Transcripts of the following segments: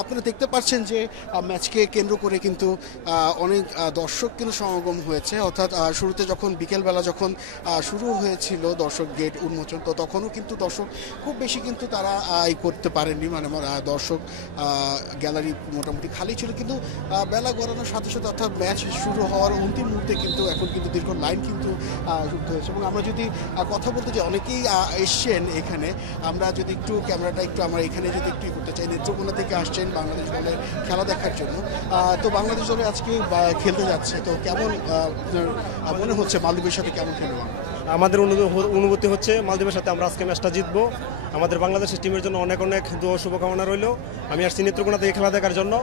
আপনারা দেখতে পাচ্ছেন যে ম্যাচকে কেন্দ্র করে কিন্তু অনেক দর্শক কিন্তু সমাগম হয়েছে, অর্থাৎ শুরুতে যখন বিকেলবেলা যখন শুরু হয়েছিল দর্শক গেট উন্মোচন, তো তখনও কিন্তু দর্শক খুব বেশি কিন্তু তারা করতে পারেননি, মানে দর্শক গ্যালারি মোটামুটি খালি ছিল। কিন্তু বেলা গড়ানোর সাথে সাথে অর্থাৎ ম্যাচ শুরু হওয়ার অন্তিম মুহূর্তে কিন্তু এখন কিন্তু দীর্ঘ লাইন কিন্তু যুক্ত হয়েছে। এবং আমরা যদি কথা বলতে যে অনেকেই এসছেন এখানে, আমরা যদি একটু ক্যামেরাটা একটু আমরা এখানে যদি একটু করতে চাই, নেত্রকোনা থেকে আসছেন বাংলাদেশ দলের খেলা দেখার জন্য। তো বাংলাদেশ দলে আজকে খেলতে যাচ্ছে, তো কেমন মনে হচ্ছে মালদ্বীপের সাথে কেমন খেলবো? আমাদের অনুভূতি হচ্ছে মালদ্বীপের সাথে আমরা আজকে ম্যাচটা জিতবো। আমাদের বাংলাদেশের টিমের জন্য অনেক অনেক দোয়া শুভকামনা রইল। আমি আসছি নেত্রকোনা থেকে খেলা দেখার জন্য,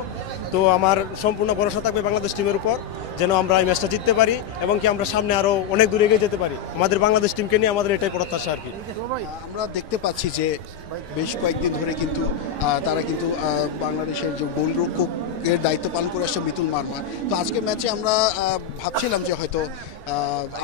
তো আমার সম্পূর্ণ ভরসা থাকবে বাংলাদেশ টিমের উপর যেন আমরা এই ম্যাচটা জিততে পারি এবং কি আমরা সামনে আরও অনেক দূরে এগিয়ে যেতে পারি। আমাদের বাংলাদেশ টিমকে নিয়ে আমাদের এটাই প্রত্যাশা আর কি। আমরা দেখতে পাচ্ছি যে বেশ কয়েকদিন ধরে কিন্তু তারা কিন্তু বাংলাদেশের যে গোলরক্ষক এর দায়িত্ব পালন করে আসছে মিতুল মারমা। তো আজকে ম্যাচে আমরা ভাবছিলাম যে হয়তো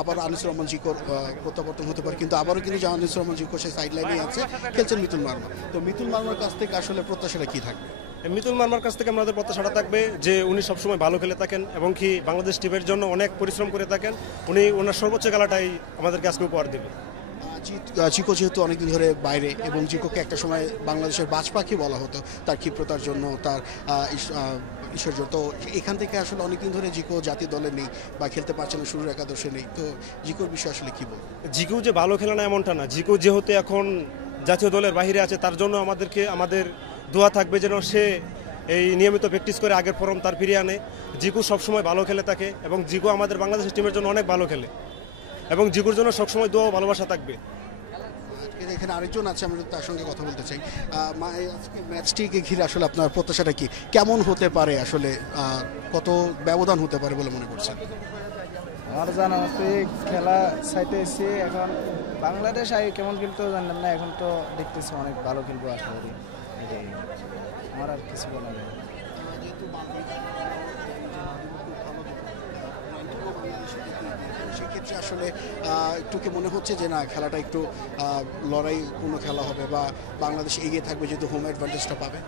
আবার আনিসুর রহমান জিকোর প্রত্যাবর্তন হতে পারে, কিন্তু আবারও কিন্তু আনিসুর রহমান জিকো সেই সাইড লাইনে আছে, খেলছেন মিতুল মারমা। তো মিতুল মারমার কাছ থেকে আসলে প্রত্যাশাটা কী থাকবে? মিতুল মারমার কাছ থেকে আমাদের প্রত্যাশাটা থাকবে যে উনি সবসময় ভালো খেলে থাকেন এবং কি বাংলাদেশ টিমের জন্য অনেক পরিশ্রম করে থাকেন। উনি ওনার সর্বোচ্চ খেলাটাই আমাদেরকে আজকে উপহার দেবে। জিকো যেহেতু অনেকদিন ধরে বাইরে, এবং জিকোকে একটা সময় বাংলাদেশের বাজ পাখি বলা হতো তার ক্ষিপ্রতার জন্য, তার ঈশ্বর্য, তো এখান থেকে আসলে অনেকদিন ধরে জিকো জাতীয় দলে নেই বা খেলতে পারছে না, শুরুর একাদশে নেই। তো জিকোর বিষয়ে আসলে কী বল? জিকো যে ভালো খেলে না এমনটা না, জিকো যেহেতু এখন জাতীয় দলের বাইরে আছে তার জন্য আমাদের দোয়া থাকবে যেন সে এই নিয়মিত প্র্যাকটিস করে আগের ফর্ম তার ফিরিয়ে আনে। জিকো সবসময় ভালো খেলে থাকে এবং জিকো আমাদের বাংলাদেশ টিমের জন্য অনেক ভালো খেলে এবং জিকোর জন্য সবসময় দোয়া ভালোবাসা থাকবে। এখানে আরেকজন আছে, আমরা তার সঙ্গে কথা বলতে চাই। আজকে ম্যাচটিকে ঘিরে আসলে আপনার প্রত্যাশাটা কি, কেমন হতে পারে, আসলে কত ব্যবধান হতে পারে বলে মনে করছেন? আমার জানা মতো খেলা সাইটে এসে এখন বাংলাদেশ আগে কেমন খেলতেও জানলাম না, এখন তো দেখতেছি অনেক ভালো খেলবো আশা করি। আমার আর কিছু বলা নেই। সেক্ষেত্রে আসলে একটু কি মনে হচ্ছে যে না, খেলাটা একটু লড়াইপূর্ণ খেলা হবে বা বাংলাদেশ এগিয়ে থাকবে যেহেতু হোম অ্যাডভান্টেজটা পাবে?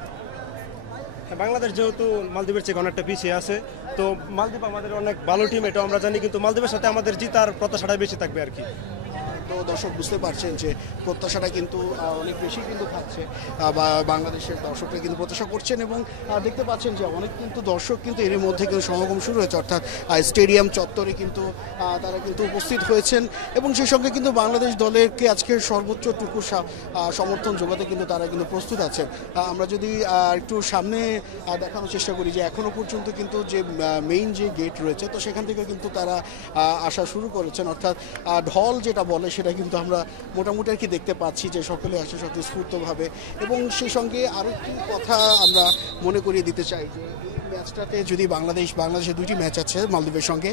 বাংলাদেশ যেহেতু মালদ্বীপের চেয়ে অনেকটা পিছিয়ে আছে, তো মালদ্বীপ আমাদের অনেক ভালো টিম, এটা আমরা জানি, কিন্তু মালদ্বীপের সাথে আমাদের জিতার প্রত্যাশাটাই বেশি থাকবে আর কি। তো দর্শক বুঝতে পারছেন যে প্রত্যাশাটা কিন্তু অনেক বেশি কিন্তু থাকছে, বা বাংলাদেশের দর্শকরা কিন্তু প্রত্যাশা করছেন, এবং দেখতে পাচ্ছেন যে অনেক কিন্তু দর্শক কিন্তু এর মধ্যে কিন্তু সমাগম শুরু হয়েছে, অর্থাৎ স্টেডিয়াম চত্বরে কিন্তু তারা কিন্তু উপস্থিত হয়েছেন, এবং সেই সঙ্গে কিন্তু বাংলাদেশ দলেরকে আজকের সর্বোচ্চটুকু সমর্থন যোগাতে কিন্তু তারা কিন্তু প্রস্তুত আছেন। আমরা যদি একটু সামনে দেখানোর চেষ্টা করি যে এখনও পর্যন্ত কিন্তু যে মেইন যে গেট রয়েছে, তো সেখান থেকে কিন্তু তারা আসা শুরু করেছেন, অর্থাৎ ঢল যেটা বলে সেটা কিন্তু আমরা মোটামুটি আর কি দেখতে পাচ্ছি যে সকলে আসে স্বতঃস্ফূর্তভাবে। এবং সেই সঙ্গে আরও একটি কথা আমরা মনে করিয়ে দিতে চাই যে ম্যাচটাতে যদি বাংলাদেশের দুইটি ম্যাচ আছে মালদ্বীপের সঙ্গে,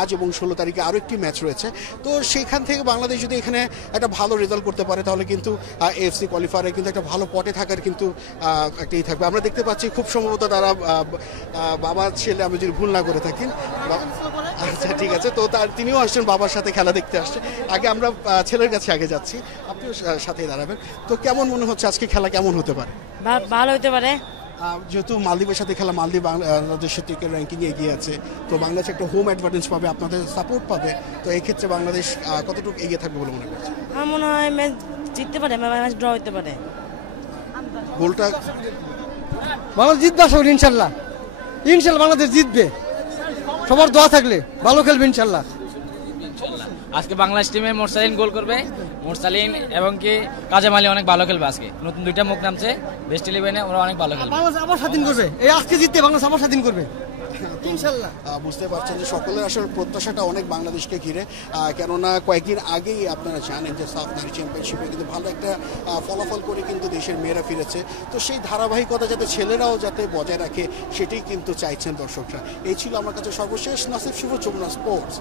আজ এবং 16 তারিখে আরও একটি ম্যাচ রয়েছে। তো সেখান থেকে বাংলাদেশ যদি এখানে একটা ভালো রেজাল্ট করতে পারে তাহলে কিন্তু AFC কোয়ালিফায়ারে কিন্তু একটা ভালো পটে থাকার কিন্তু একটাই থাকবে। আমরা দেখতে পাচ্ছি খুব সম্ভবত তারা বাবা ছেলে, আমি যদি ভুল না করে থাকি। আচ্ছা ঠিক আছে, তো তিনিও আসছেন, বাবার সাথে খেলা দেখতে আসছে। আগে আমরা ছেলের কাছে আগে যাচ্ছি, আপনিও সাথেই দাঁড়াবেন। তো কেমন মনে হচ্ছে আজকে খেলা কেমন হতে পারে? ভালো হতে পারে, যেহেতু মালদ্বীপের সাথে খেলা, মালদ্বীপ বাংলাদেশের থেকে র্যাঙ্কিংয়ে এগিয়ে আছে, তো বাংলাদেশ একটা হোম অ্যাডভান্টেজ পাবে, আপনাদের সাপোর্ট পাবে। তো এই ক্ষেত্রে বাংলাদেশ কতটুকু এগিয়ে থাকবে বলে মনে করছে? আমার মনে হয় ম্যাচ জিততে পারে, ম্যাচ ড্র হতে পারে। গোলটা বাংলাদেশ জিতবে আশা করি, ইনশাল্লাহ বাংলাদেশ জিতবে, সবার দোয়া থাকলে ভালো খেলবে ইনশাল্লাহ। আজকে বাংলাদেশ টিমে মোরসালিন গোল করবে, মোরসালিন এবং কি কাজেম আলী অনেক ভালো খেলবে। আজকে নতুন দুইটা মুখ নামছে বেস্ট ইলেভেনে, ওরা অনেক ভালো খেলবে। বাংলাদেশ আবার স্বাধীন করবে, এই আজকে জিততে বাংলাদেশ আবার স্বাধীন করবে ইনশাল্লাহ। বুঝতে পারছেন যে সকলের আসলে প্রত্যাশাটা অনেক বাংলাদেশকে ঘিরে, কেননা কয়েকদিন আগেই আপনারা জানেন যে সাফ নারী চ্যাম্পিয়নশিপে কিন্তু ভালো একটা ফলাফল করে কিন্তু দেশের মেয়েরা ফিরেছে। তো সেই ধারাবাহিকতা যাতে ছেলেরাও যাতে বজায় রাখে সেটাই কিন্তু চাইছেন দর্শকরা। এই ছিল আমার কাছে সর্বশেষ। নাসিফ শুভ, যমুনা স্পোর্টস।